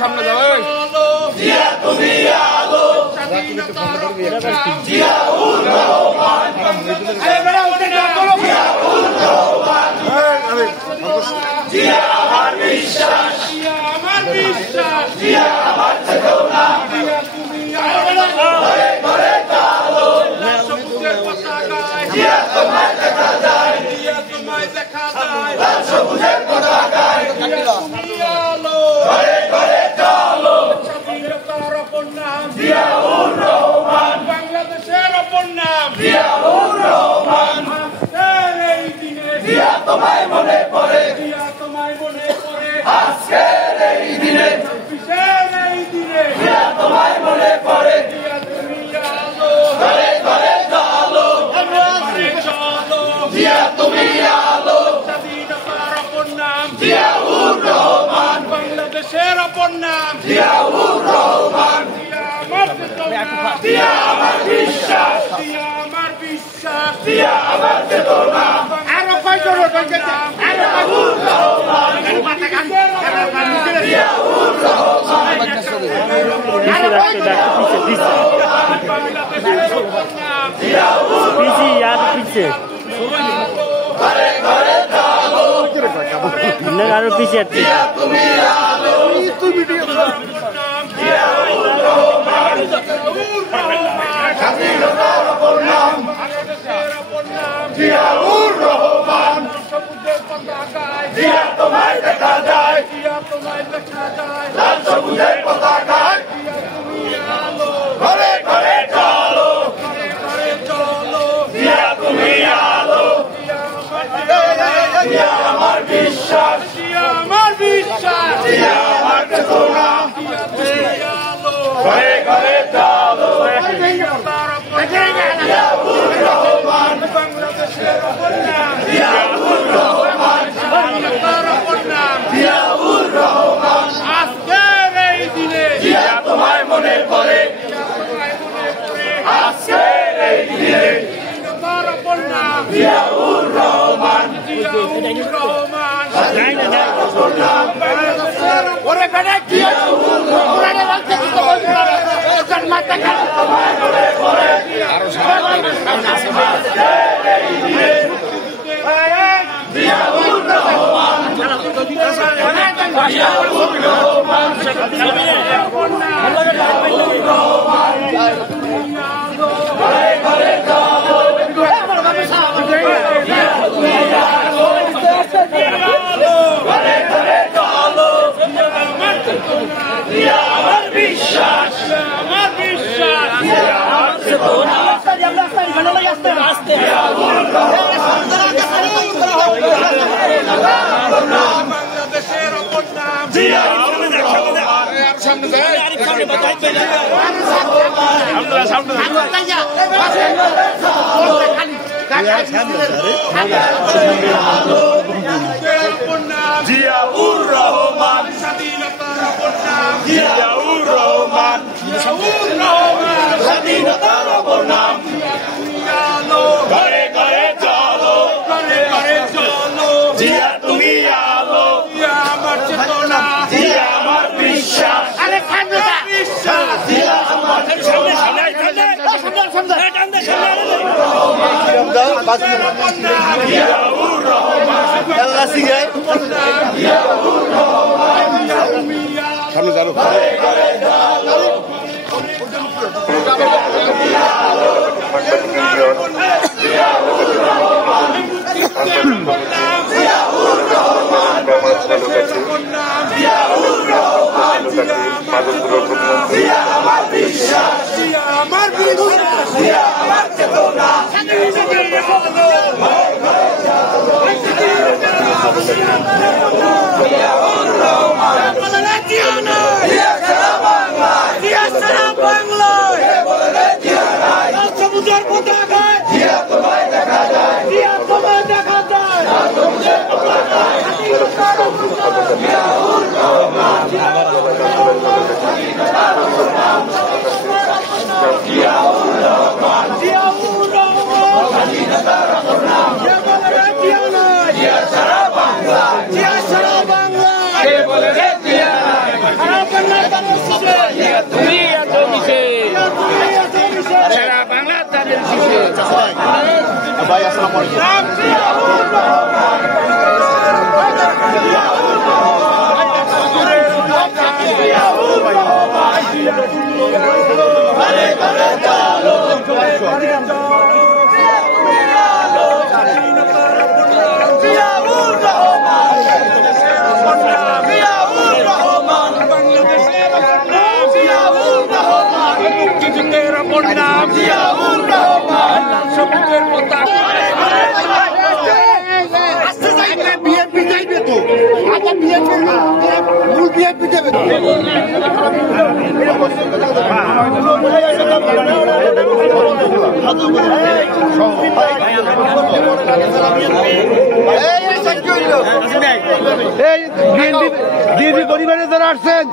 সামনে যাও বাংলাদেশের অপর নাম জিয়াউর রহমান। তোমায় মনে পড়ে, তোমায় মনে পড়ে আজকের এই দিনে, তোমায় মনে পড়ে তুমি আলো, ঘরে ঘরে চলো, চলো জিয়া তুমি আলো, স্বাধীনতার অপর নাম জিয়াউর রহমান, বাংলাদেশের অপর নাম জিয়াউর রহমান। দিয়া আমার বিশ্বাস, দিয়া আমার বিশ্বাস, দিয়া আমার চেতনা, আরো কয়জন জিয়াউর রহমান, জিয়াউর রহমান, ঘরে ঘরে চলো, আরো পিছিয়ে তুমি আলো, জিয়াউর রহমান, স্বাধীনতার অপর নাম জিয়াউর রহমান। জিয়া তোমায় দেখা যায়, লাল সবুজের পতাকায়, ঘরে ঘরে চলো, জিয়া তুমি আলো, জিয়া আমার বিশ্বাস, আমার বিশ্বাস, জিয়া আমার চেতনা, ঘরে ঘরে চলো, জিয়াউর রহমান, বাংলাদেশের অপর নাম জিয়াউর রহমান, জিয়াউর রহমান। আজকের এই দিনে জিয়া তোমায় মনে পড়ে, আজকের এই দিনে অপর নাম জিয়াউর রহমান, জিয়াউর রহমান, অপর নাম ওরে বেটা জিয়াউর রহমান, তোমায় মনে পড়ে আরো জিয়াউর রহমান, জিয়াউর রহমান, ঘরে ঘরে চলো, ঘরে ঘরে চলো, আমার বিশ্বাস, আমার বিশ্বাস, আমার চেতনা, বাংলাদেশের অপর নাম জিয়াউর রহমান, সামনে যায় জিয়াউর রহমান, স্বাধীনতার অপর নাম জিয়াউর রহমান, স্বাধীনতার অপর নাম আলো, ঘরে ঘরে চলো, ঘরে ঘরে চলো, জিয়া তুমি আলো, জিয়া আমার চেতনা, জিয়া আমার বিশ্বাস, আরে বিশ্বাস, জিয়া আমার জিয়াউর রহমান, সামনে চালু, ঘরে ঘরে চলো, জিয়াউর রহমান, ভাই আসসালামু পরিবারে যারা আসছেন